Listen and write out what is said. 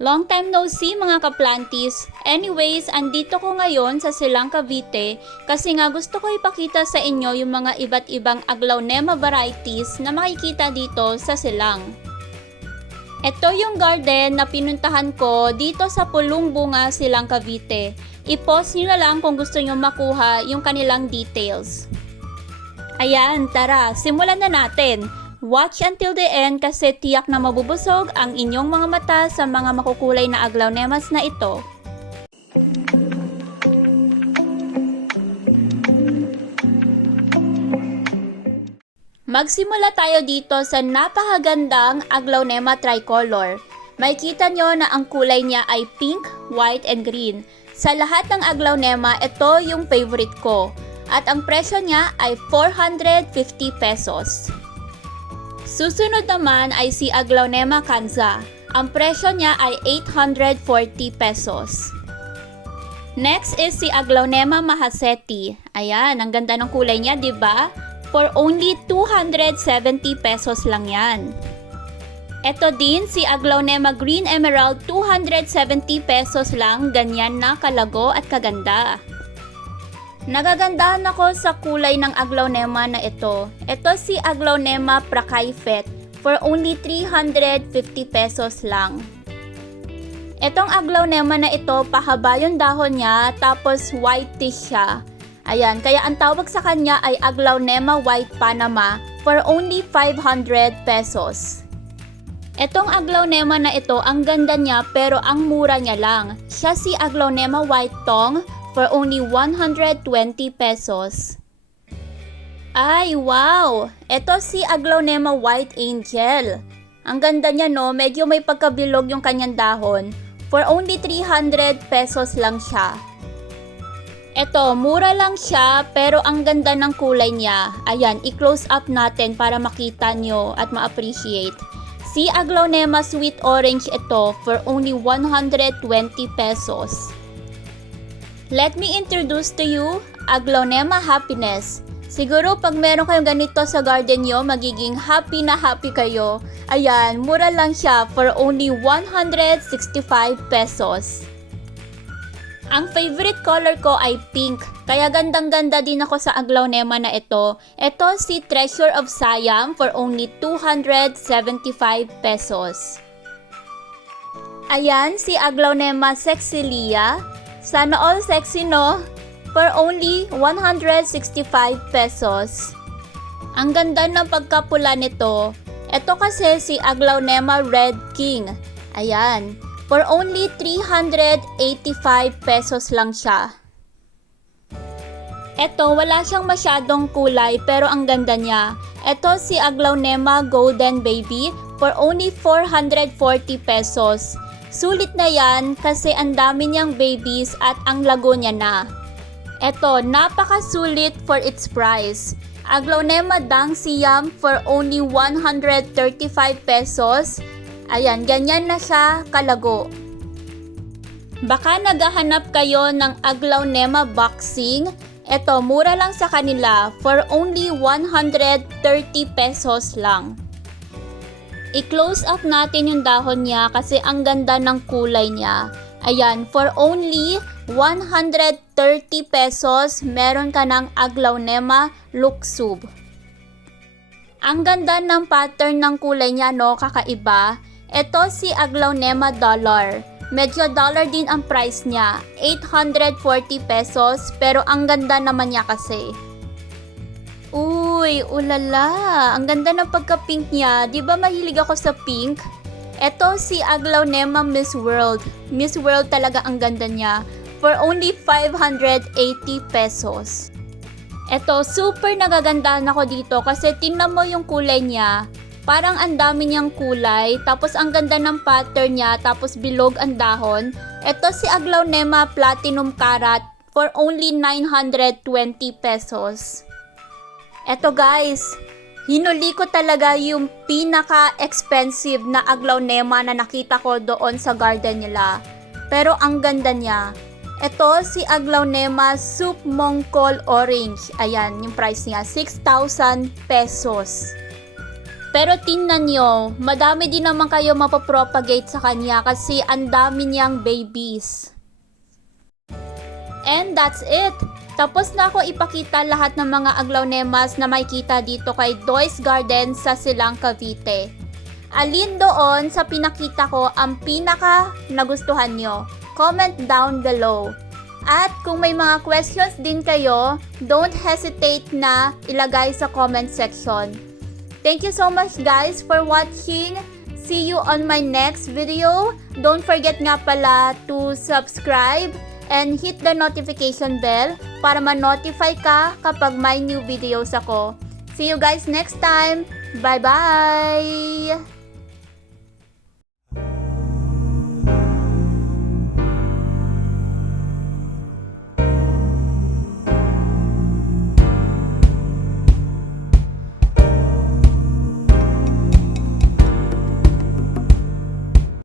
Long time no see mga kaplantis. Anyways, andito ko ngayon sa Silang Cavite kasi nga gusto ko ipakita sa inyo yung mga iba't ibang aglaonema varieties na makikita dito sa Silang. Ito yung garden na pinuntahan ko dito sa Pulong Bunga, Silang Cavite. I-post nyo na lang kung gusto nyo makuha yung kanilang details. Ayan, tara, simulan na natin. Watch until the end kasi tiyak na mabubusog ang inyong mga mata sa mga makukulay na aglaunemas na ito. Magsimula tayo dito sa napakagandang aglaonema tricolor. Makikita nyo na ang kulay niya ay pink, white, and green. Sa lahat ng aglaonema, ito yung favorite ko. At ang presyo niya ay 450 pesos. Susunod naman ay si Aglaonema Kanza. Ang presyo niya ay 840 pesos. Next is si Aglaonema Mahaseti. Ayan, ang ganda ng kulay niya, 'di ba? For only 270 pesos lang 'yan. Ito din si Aglaonema Green Emerald, 270 pesos lang, ganyan na kalago at kaganda. Nagagandahan ako sa kulay ng aglaonema na ito. Ito si Aglaonema Pracaifet for only 350 pesos lang. Itong aglaonema na ito, pahaba yung dahon niya, tapos whitish siya. Ayan, kaya ang tawag sa kanya ay Aglaonema White Panama for only 500 pesos. Itong aglaonema na ito, ang ganda niya pero ang mura niya lang. Siya si Aglaonema White Tong for only 120 pesos. Ay, wow! Ito si Aglaonema White Angel. Ang ganda niya, no? Medyo may pagkabilog yung kanyang dahon. For only 300 pesos lang siya. Ito, mura lang siya pero ang ganda ng kulay niya. Ayan, i-close up natin para makita nyo at ma-appreciate. Si Aglaonema Sweet Orange ito for only 120 pesos. Let me introduce to you Aglaonema Happiness. Siguro pag meron kayong ganito sa garden nyo, magiging happy na happy kayo. Ayan, mura lang siya for only 165 pesos. Ang favorite color ko ay pink, kaya gandang-ganda din ako sa aglaonema na ito. Ito si Treasure of Siam for only 275 pesos. Ayan, si Aglaonema Sexilia. Sana all sexy, no? For only 165 pesos. Ang ganda ng pagkapula nito. Ito kasi si Aglaonema Red King. Ayan. For only 385 pesos lang siya. Ito, wala siyang masyadong kulay pero ang ganda niya. Ito si Aglaonema Golden Baby for only 440 pesos. Sulit na yan kasi ang dami niyang babies at ang lago niya na. Eto, napakasulit for its price. Aglaonema Dang Siam for only 135 pesos. Ayan, ganyan na siya kalago. Baka naghahanap kayo ng Aglaonema Boxing. Eto, mura lang sa kanila for only 130 pesos lang. I-close up natin yung dahon niya kasi ang ganda ng kulay niya. Ayan, for only 130 pesos, meron ka ng Aglaonema Luxub. Ang ganda ng pattern ng kulay niya, no? Kakaiba. Ito si Aglaonema Dollar. Medyo dollar din ang price niya. 840 pesos, pero ang ganda naman niya kasi. Uy, ulala. Ang ganda ng pagka-pink niya. Di ba mahilig ako sa pink? Ito si Aglaonema Miss World. Miss World talaga ang ganda niya. For only 580 pesos. Ito, super nagagandahan ako dito kasi tingnan mo yung kulay niya. Parang ang dami niyang kulay. Tapos ang ganda ng pattern niya. Tapos bilog ang dahon. Ito si Aglaonema Platinum Carat for only 920 pesos. Eto guys, hinuli ko talaga yung pinaka-expensive na aglaonema na nakita ko doon sa garden nila. Pero ang ganda niya. Ito si Aglaonema Soup Mongkol Orange. Ayan, yung price niya, 6,000 pesos. Pero tingnan nyo, madami din naman kayo mapapropagate sa kanya kasi ang dami niyang babies. And that's it! Tapos na ako ipakita lahat ng mga aglaonemas na makikita dito kay Doyce Garden sa Silang Cavite. Alin doon sa pinakita ko ang pinaka nagustuhan nyo? Comment down below. At kung may mga questions din kayo, don't hesitate na ilagay sa comment section. Thank you so much guys for watching. See you on my next video. Don't forget nga pala to subscribe and hit the notification bell para ma-notify ka kapag may new videos ako. See you guys next time. Bye-bye!